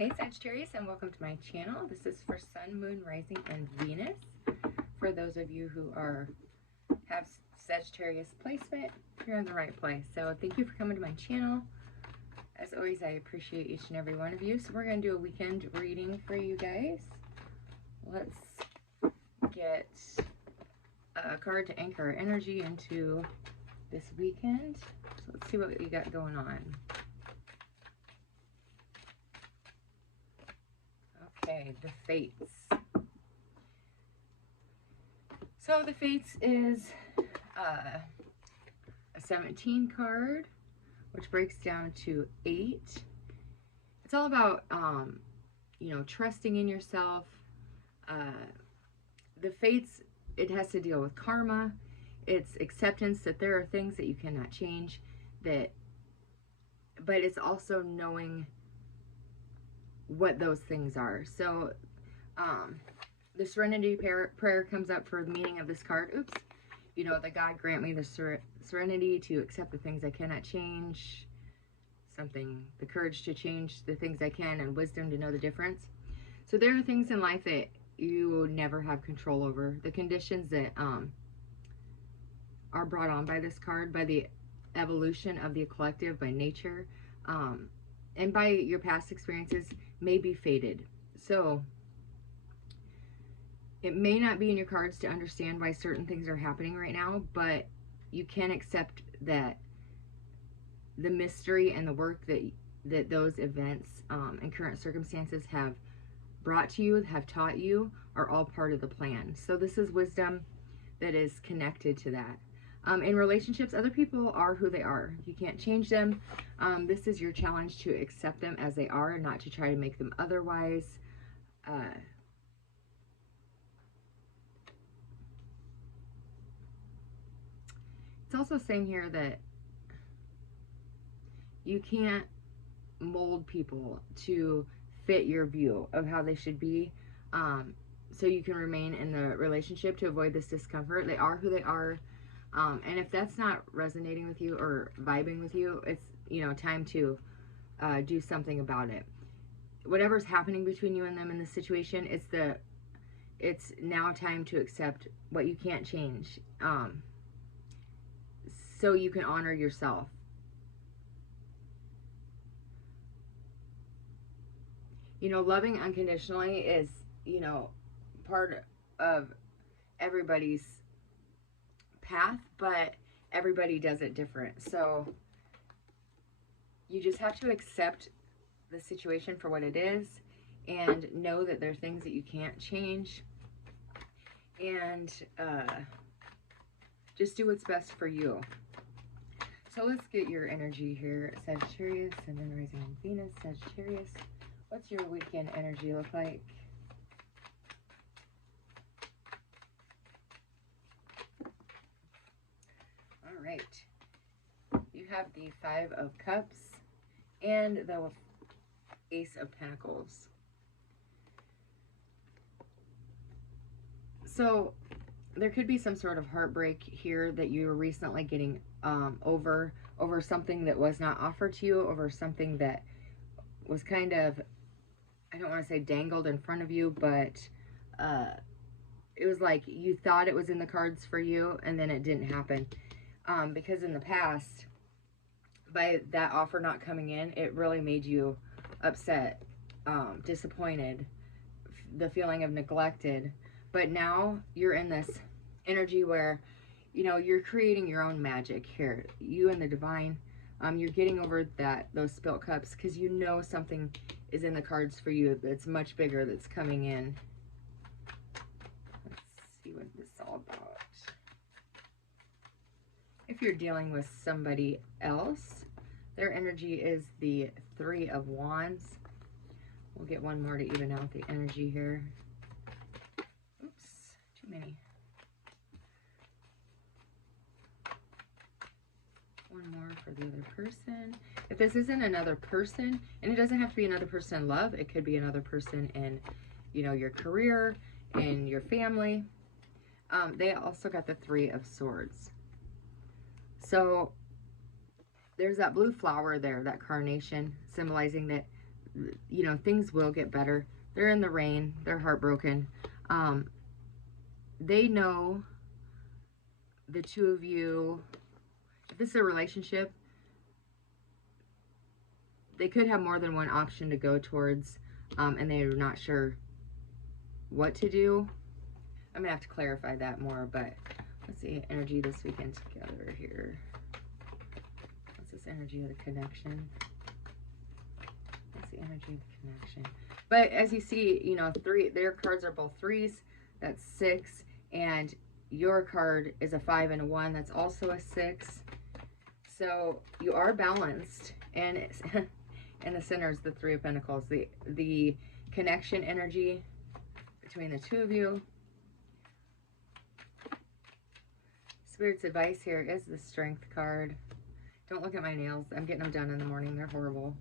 Hey Sagittarius, and welcome to my channel. This is for Sun, Moon, Rising, and Venus. For those of you who have Sagittarius placement, you're in the right place. So thank you for coming to my channel. As always, I appreciate each and every one of you. So we're going to do a weekend reading for you guys. Let's get a card to anchor our energy into this weekend. So let's see what we got going on. Okay, the Fates. So the Fates is a 17 card, which breaks down to 8. It's all about, trusting in yourself. The Fates, it has to deal with karma. It's acceptance that there are things that you cannot change, but it's also knowing what those things are. So the Serenity prayer comes up for the meaning of this card. Oops. That God grant me the serenity to accept the things I cannot change, the courage to change the things I can, and wisdom to know the difference. So there are things in life that you will never have control over. The conditions that are brought on by this card, by the evolution of the collective, by nature, and by your past experiences, may be fated. So it may not be in your cards to understand why certain things are happening right now, but you can accept that the mystery and the work that those events and current circumstances have brought to you, have taught you, are all part of the plan. So this is wisdom that is connected to that. In relationships, other people are who they are. You can't change them. This is your challenge to accept them as they are, and not to try to make them otherwise. It's also saying here that you can't mold people to fit your view of how they should be, so you can remain in the relationship to avoid this discomfort. They are who they are. And if that's not resonating with you or vibing with you, it's, time to do something about it. Whatever's happening between you and them in this situation, it's now time to accept what you can't change, so you can honor yourself. Loving unconditionally is, part of everybody's path, but everybody does it different. So you just have to accept the situation for what it is, and know that there are things that you can't change, and just do what's best for you. So let's get your energy here, Sagittarius, and then Rising in Venus. Sagittarius, what's your weekend energy look like? Right, you have the 5 of Cups and the Ace of Pentacles. So there could be some sort of heartbreak here that you were recently getting over something that was not offered to you, over something that was kind of, I don't want to say dangled in front of you, but it was like you thought it was in the cards for you, and then it didn't happen. Because in the past, by that offer not coming in, it really made you upset, disappointed, the feeling of neglected. But now you're in this energy where, you're creating your own magic here. You and the divine, you're getting over those spilt cups, because something is in the cards for you that's much bigger, that's coming in. Let's see what this is all about. If you're dealing with somebody else, their energy is the 3 of Wands. We'll get one more to even out the energy here. Oops, too many. One more for the other person. If this isn't another person, and it doesn't have to be another person in love, it could be another person in, your career, in your family. They also got the 3 of Swords. So there's that blue flower there, that carnation, symbolizing that you know, things will get better. They're in the rain. They're heartbroken. They know the two of you, if this is a relationship, they could have more than one option to go towards, and they're not sure what to do. I'm gonna have to clarify that more, but let's see, energy this weekend together here. What's this energy of the connection? What's the energy of the connection? But as you see, you know, their cards are both threes, that's 6, and your card is a 5 and a 1, that's also a 6. So you are balanced, and it's in the center is the 3 of Pentacles, the connection energy between the two of you. Spirit's advice here is the Strength card. Don't look at my nails. I'm getting them done in the morning. They're horrible.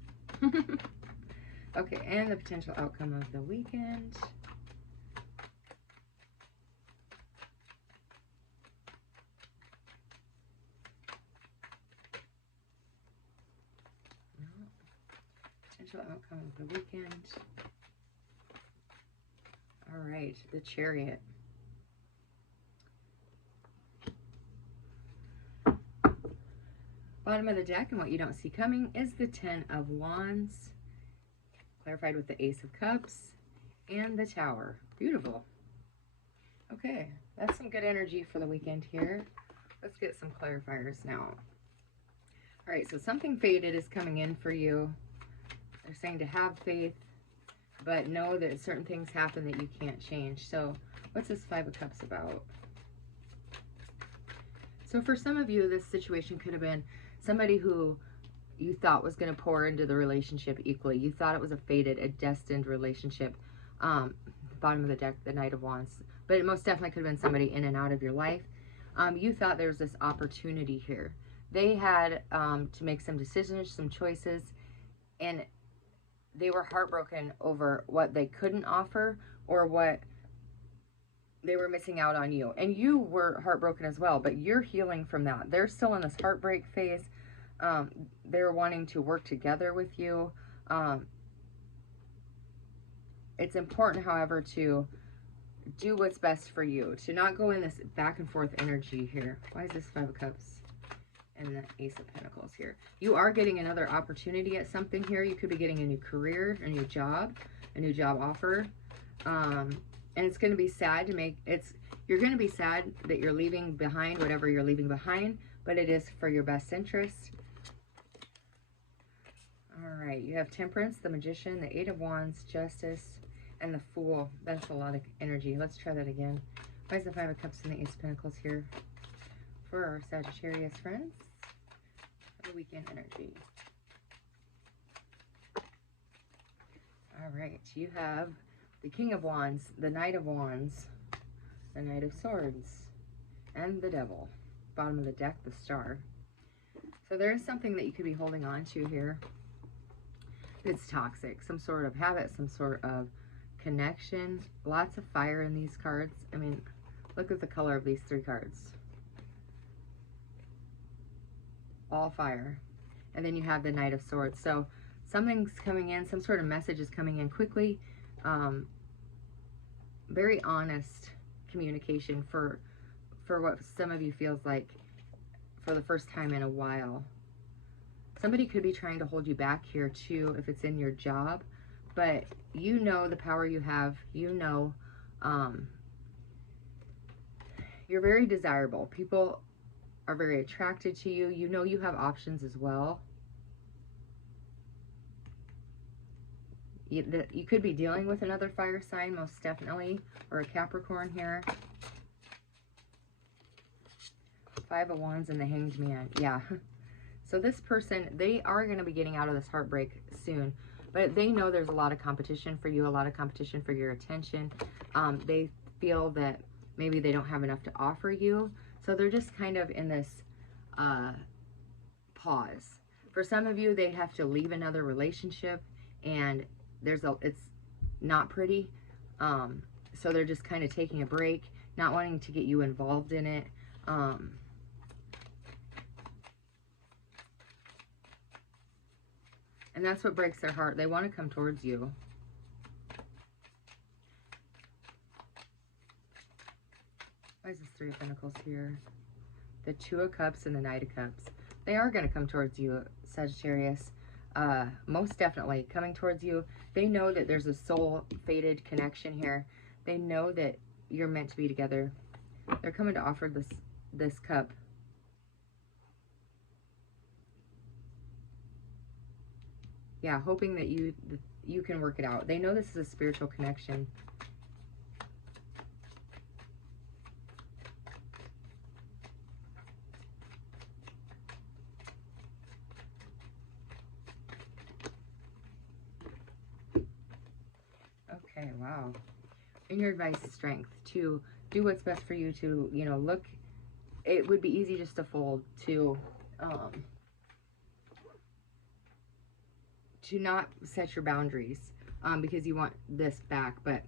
Okay, and the potential outcome of the weekend. Potential outcome of the weekend. All right, the Chariot. Bottom of the deck, and what you don't see coming is the 10 of Wands, clarified with the Ace of Cups and the Tower. Beautiful. Okay, that's some good energy for the weekend here. Let's get some clarifiers now. All right, so something faded is coming in for you. They're saying to have faith, but know that certain things happen that you can't change. So what's this 5 of Cups about? So for some of you, this situation could have been somebody who you thought was going to pour into the relationship equally. You thought it was a fated, a destined relationship. Bottom of the deck, the Knight of Wands. But it most definitely could have been somebody in and out of your life. You thought there was this opportunity here. They had to make some decisions, some choices, and they were heartbroken over what they couldn't offer or what they were missing out on you. And you were heartbroken as well, but you're healing from that. They're still in this heartbreak phase. They're wanting to work together with you. It's important, however, to do what's best for you, to not go in this back and forth energy here. Why is this 5 of Cups and the Ace of Pentacles here? You are getting another opportunity at something here. You could be getting a new career, a new job offer. And it's going to be sad to make, you're going to be sad that you're leaving behind whatever you're leaving behind, but it is for your best interest. All right, you have Temperance, the Magician, the 8 of Wands, Justice, and the Fool. That's a lot of energy. Let's try that again. Why is the 5 of Cups and the Ace of Pentacles here for our Sagittarius friends? The weekend energy. All right, you have the King of Wands, the Knight of Wands, the Knight of Swords, and the Devil. Bottom of the deck, the Star. So there is something that you could be holding on to here. It's toxic, some sort of habit, some sort of connection. Lots of fire in these cards. I mean, look at the color of these 3 cards. All fire. And then you have the Knight of Swords. So something's coming in, some sort of message is coming in quickly. Very honest communication for what some of you feels like for the first time in a while. Somebody could be trying to hold you back here too if it's in your job, but you know the power you have. You know you're very desirable. People are very attracted to you. You know you have options as well. You could be dealing with another fire sign, most definitely, or a Capricorn here. 5 of Wands and the Hanged Man. Yeah. So this person, they are going to be getting out of this heartbreak soon, but they know there's a lot of competition for you, a lot of competition for your attention. They feel that maybe they don't have enough to offer you, so they're just kind of in this pause. For some of you, they have to leave another relationship, and it's not pretty, so they're just kind of taking a break, not wanting to get you involved in it. And that's what breaks their heart. They want to come towards you. Why is this Three of Pentacles here? The Two of Cups and the Knight of Cups. They are going to come towards you, Sagittarius. Most definitely coming towards you. They know that there's a soul-fated connection here. They know that you're meant to be together. They're coming to offer this cup. Yeah, hoping that you can work it out. They know this is a spiritual connection. Okay, wow. And your advice is strength, to do what's best for you, to, you know, look, it would be easy just to fold, to not set your boundaries, because you want this back. But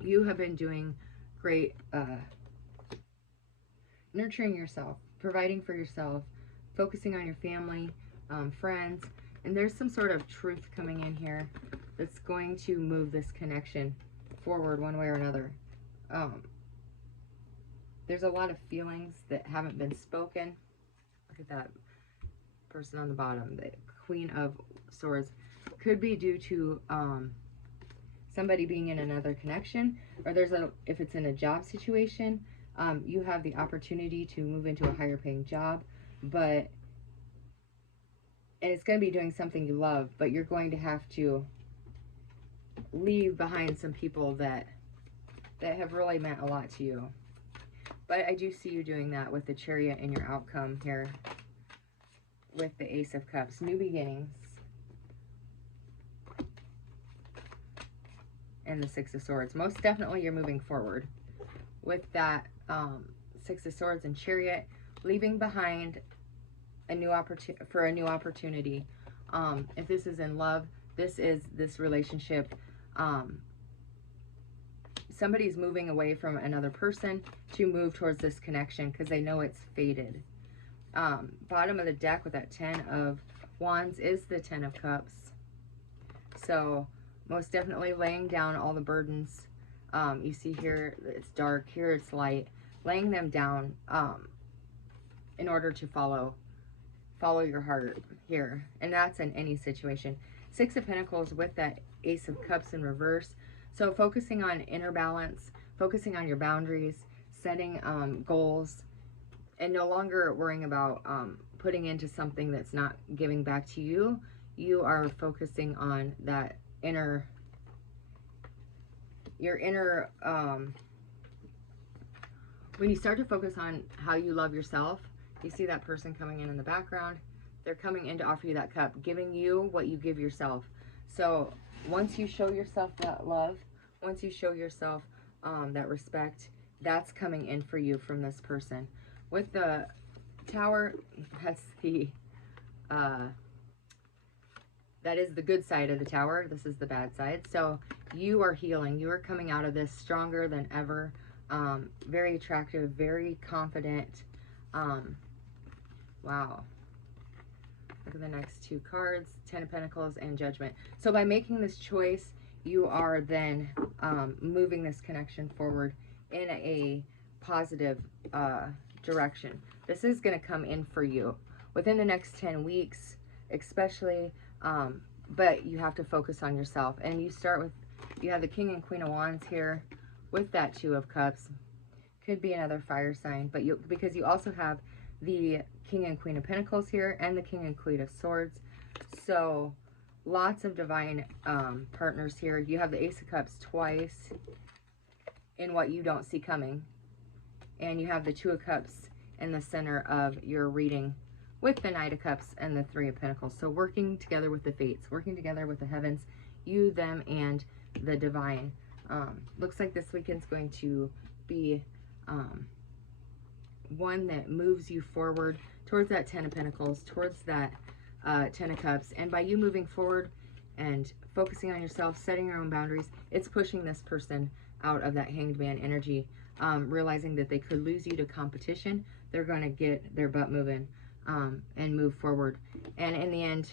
you have been doing great, nurturing yourself, providing for yourself, focusing on your family, friends, and there's some sort of truth coming in here that's going to move this connection forward one way or another. There's a lot of feelings that haven't been spoken. Look at that person on the bottom, the Queen of Swords. Could be due to somebody being in another connection, or if it's in a job situation, you have the opportunity to move into a higher paying job, and it's going to be doing something you love, but you're going to have to leave behind some people that have really meant a lot to you. But I do see you doing that with the Chariot in your outcome here with the Ace of Cups. New beginnings. And the Six of Swords. Most definitely you're moving forward with that Six of Swords and Chariot, leaving behind a new opportunity. If this is in love, this relationship, somebody's moving away from another person to move towards this connection because they know it's fated. Bottom of the deck with that 10 of Wands is the 10 of Cups. So most definitely laying down all the burdens. You see here it's dark, here it's light. Laying them down in order to follow your heart here. And that's in any situation. Six of Pentacles with that Ace of Cups in reverse. So focusing on inner balance, focusing on your boundaries, setting goals, and no longer worrying about putting into something that's not giving back to you. You are focusing on that your inner, when you start to focus on how you love yourself, you see that person coming in the background. They're coming in to offer you that cup, giving you what you give yourself. So once you show yourself that love, once you show yourself that respect, that's coming in for you from this person. With the Tower, that's that is the good side of the Tower. This is the bad side. So you are healing. You are coming out of this stronger than ever. Very attractive, very confident. Wow. Look at the next two cards, 10 of Pentacles and Judgment. So by making this choice, you are then moving this connection forward in a positive direction. This is going to come in for you within the next 10 weeks, especially, but you have to focus on yourself. And you have the King and Queen of Wands here with that Two of Cups. Could be another fire sign, but because you also have the King and Queen of Pentacles here and the King and Queen of Swords. So lots of divine partners here. You have the Ace of Cups twice in what you don't see coming. And you have the Two of Cups in the center of your reading with the Knight of Cups and the Three of Pentacles. So working together with the fates, working together with the heavens, you, them, and the divine. Looks like this weekend's going to be one that moves you forward towards that 10 of Pentacles, towards that 10 of Cups. And by you moving forward and focusing on yourself, setting your own boundaries, it's pushing this person out of that Hanged Man energy, realizing that they could lose you to competition. They're going to get their butt moving and move forward. And in the end,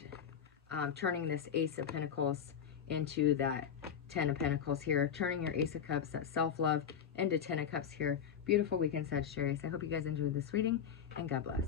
turning this Ace of Pentacles into that 10 of Pentacles here, turning your Ace of Cups, that self-love, into 10 of Cups here. Beautiful weekend, Sagittarius. I hope you guys enjoyed this reading, and God bless.